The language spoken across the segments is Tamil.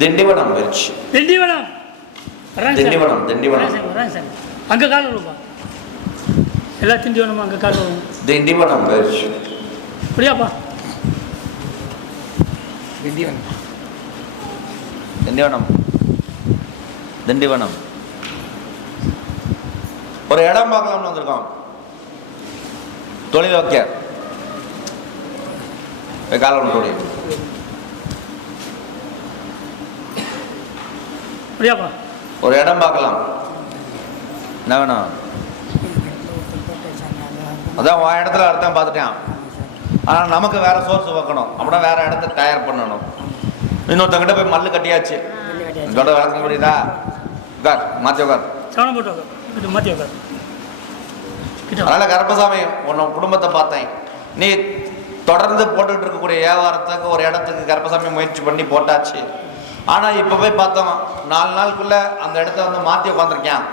திண்டிவனம் போயிடுச்சு. திண்டிவனம் திண்டிவனம் திண்டிவனம் அங்கே கால் விழுப்பா. எல்லா திண்டிவனமும் அங்கே கால் விழுவும். திண்டிவனம் போயிடுச்சு. புரியாப்பா? திண்டிவனம் திண்டிவனம் திண்டிவனம் ஒரு இடம் பார்க்கலாம்னு வந்திருக்கோம். தொழில் வைக்க காலம் தொழில். புரியாப்பா? ஒரு இடம் பார்க்கலாம். என்ன வேணும்? அதான் உன் இடத்துல அர்த்தம் பார்த்துட்டேன். ஆனால் நமக்கு வேற சோர்ஸ் வைக்கணும். அப்படின்னா வேற இடத்த தயார் பண்ணணும். இன்னொருத்தங்கிட்ட போய் மல்லு கட்டியாச்சு. இதோட வளர்க்க முடியுதா? உட்கார், மாற்றி உட்கார். சவணம் போட்டு உட்கார். இது மாற்றி உட்கார். அதனால கருப்பசாமி உன்னை குடும்பத்தை பார்த்தேன். நீ தொடர்ந்து போட்டுக்கிட்டு இருக்கக்கூடிய வியாபாரத்துக்கு ஒரு இடத்துக்கு கருப்பசாமி முயற்சி பண்ணி போட்டாச்சு. ஆனால் இப்போ போய் பார்த்தோம், 4 நாளுக்குள்ள அந்த இடத்த வந்து மாற்றி உட்காந்துருக்கேன்.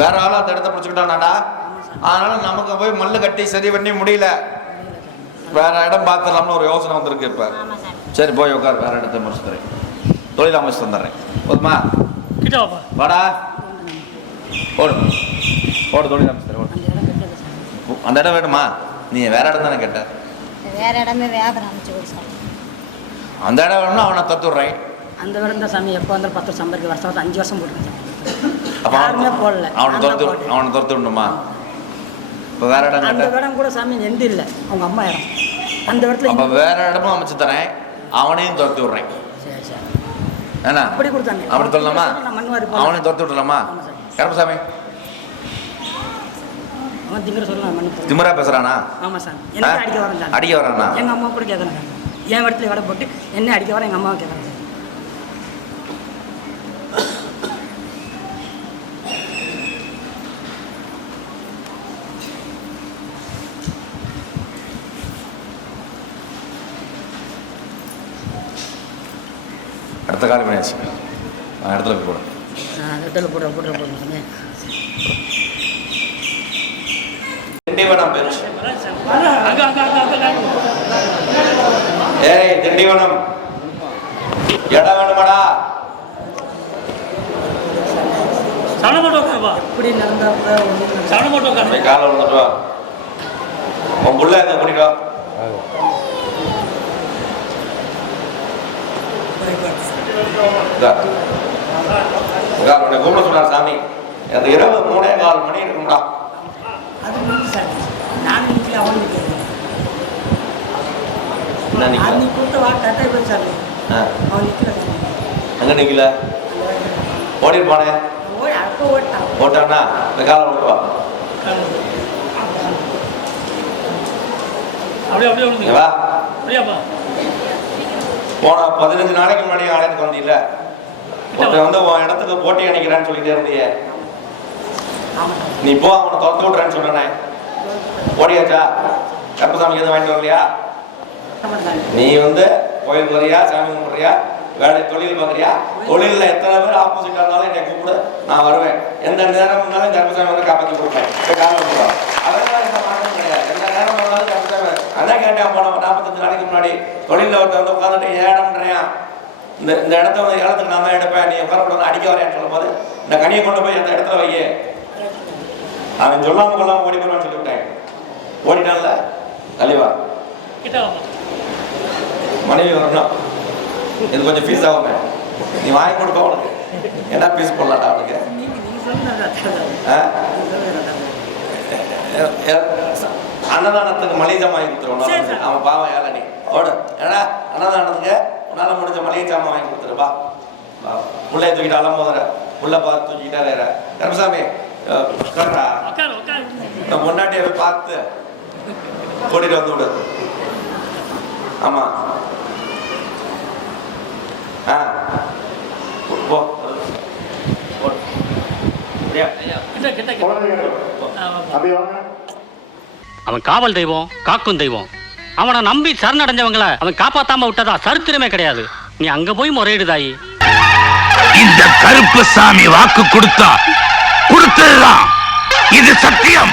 வேற ஆளும் அந்த இடத்த பிடிச்சிக்கிட்டானாடா. அதனால நமக்கு போய் மல்லு கட்டி சரி பண்ணி முடியல. வேற இடம் பார்த்துடலாம்னு ஒரு யோசனை வந்திருக்கு. இப்போ சரி போய் உட்கார், வேற இடத்த முடிச்சு தரேன், தொழில் அமைச்சு தந்துடுறேன். போதுமா? வாடா, ஓடு ஓடு, தொழில் அமைச்சு தரேன். அந்த இடம் வேணுமா? நீ வேற இடம் தானே கேட்ட? வேற இடமே வியாபாரம் அமைச்சு. அந்த இடம் வேணும்னா அவனை தத்துடுறேன். அந்த இடம் தான் சாமி. எப்போ வந்து 10 வருஷம் சம்பாதிக்க வருஷம் 5 வருஷம் போட்டுருக்கேன். அப்போ போடல. அவனை துரத்து விடணுமா? இப்போ வேற இடம் அந்த இடம் கூட சாமி எந்த இல்லை, அவங்க அம்மா இடம். அந்த இடத்துல அப்போ வேற இடமும் அமைச்சு தரேன், அவனையும் துரத்தி விடுறேன். சரி சரி. ஏன்னா அப்படி கொடுத்தாங்க. அப்படி சொல்லலாமா? அவனையும் துரத்தி விடலாமா? கருப்பசாமி அவன் திங்கிற சொல்லலாம். மண்ணு திமிரா பேசுறானா? ஆமாம் சாமி. என்ன அடிக்க வரேன். அடிக்க வரானா? எங்கள் அம்மா கூட கேட்குறாங்க. என் இடத்துல வேலை போட்டு என்ன அடிக்க வர எங்கள் அம்மாவை கேட்குறாங்க. அடுத்த காலம் பண்ணியாச்சு. இடத்துல போய் போட இடத்துல போடுறேன். திண்டிவனம் பெருச்சு. ஏய் திண்டிவனம் இடம் வேணுமாடா? சவணம் போட்டு உட்காருப்பா. எப்படி நடந்தா சவணம் போட்டு உட்காரு. காலை விழுந்துட்டு வா. உன் புள்ள எங்க கூட்டிட்டு வா. உன்னை கூப்பிட சொன்னார் சாமி. அந்த இரவு 3:15 மணி இருக்கும்டா. அது முடிஞ்சு சார். நான் நிற்கல, அவன் நிற்கிறேன். நீ கூப்பிட்ட வா கட்டாய போய் சார். அவன் நிற்கல. அங்கே நிற்கல, ஓடிருப்பானே. அப்போ ஓட்டான். ஓட்டானா இந்த காலம் விட்டுவா. அப்படியே வா. அப்படியாப்பா? போன 15 நாளைக்கு முன்னாடி ஆலயத்துக்கு வந்தீங்கல்ல, ஒருத்தன் வந்து உன் இடத்துக்கு போட்டி அணிக்கிறான்னு சொல்லிட்டே இருந்தியே. நீ போ, அவனை துரத்து விட்றேன்னு சொன்னே. ஓடியாச்சா? கருப்பசாமி எதுவும் வாங்கிட்டு வரலையா? நீ வந்து கோயிலுக்கு வரியா, சாமி கும்பிட்றியா, வேலை தொழில் பார்க்குறியா? தொழிலில் எத்தனை பேர் ஆப்போசிட்டாக இருந்தாலும் என்னை கூப்பிடு, நான் வருவேன். எந்த நேரம் இருந்தாலும் கருப்பசாமி வந்து காப்பாற்றி கொடுப்பேன். காலம் கொடுப்போம். அதெல்லாம் எந்த மாற்றம் கிடையாது. எந்த நேரம் இருந்தாலும் கருப்பசாமி. அதான் கேட்டேன், போன 45 நாளைக்கு முன்னாடி தொழிலில் ஒருத்தர் வந்து உட்காந்துட்டு ஏடம்ன்றையா, இந்த இடத்த வந்து இடத்துக்கு நான் தான் எடுப்பேன், நீ உட்காரப்பட அடிக்க வரேன்னு சொல்லும் போது இந்த கனியை கொண்டு போய் அந்த இடத்துல வையே. அவன் சொல்லாம கொள்ளாம ஓடி போடுவான்னு சொல்லிவிட்டேன். ஓடிட்டான்ல, கழிவா மனைவி வரணும். இது கொஞ்சம் ஃபீஸ் ஆகுமே, நீ வாங்கி கொடுப்ப. உனக்கு என்ன ஃபீஸ் போடலாம்டா அவனுக்கு? அன்னதானத்துக்கு மளிகை ஜாமான் வாங்கி கொடுத்துருவோம். அவன் பாவம் ஏழை. நீ ஓடு. ஏன்னா அன்னதானத்துக்கு உன்னால முடிஞ்ச மளிகை ஜாமான் வாங்கி கொடுத்துருப்பா. பிள்ளைய தூக்கிட்டு அலம் போதுற, புள்ள பார்த்து தூக்கிட்டா வேற. கருப்பசாமி முன்னாடியே போய் பார்த்து கூட்டிட்டு வந்து விடு. ஆமா போ. அவன் காவல் தெய்வம், காக்கும் தெய்வம். அவனை நம்பி சரணடைஞ்சவங்களை அவன் காப்பாத்தாம விட்டதா சரித்திரமே கிடையாது. நீ அங்க போய் முறையிடுதாயி. இந்த கருப்பசாமி வாக்கு கொடுத்தா கொடுத்ததுதான். இது சத்தியம்.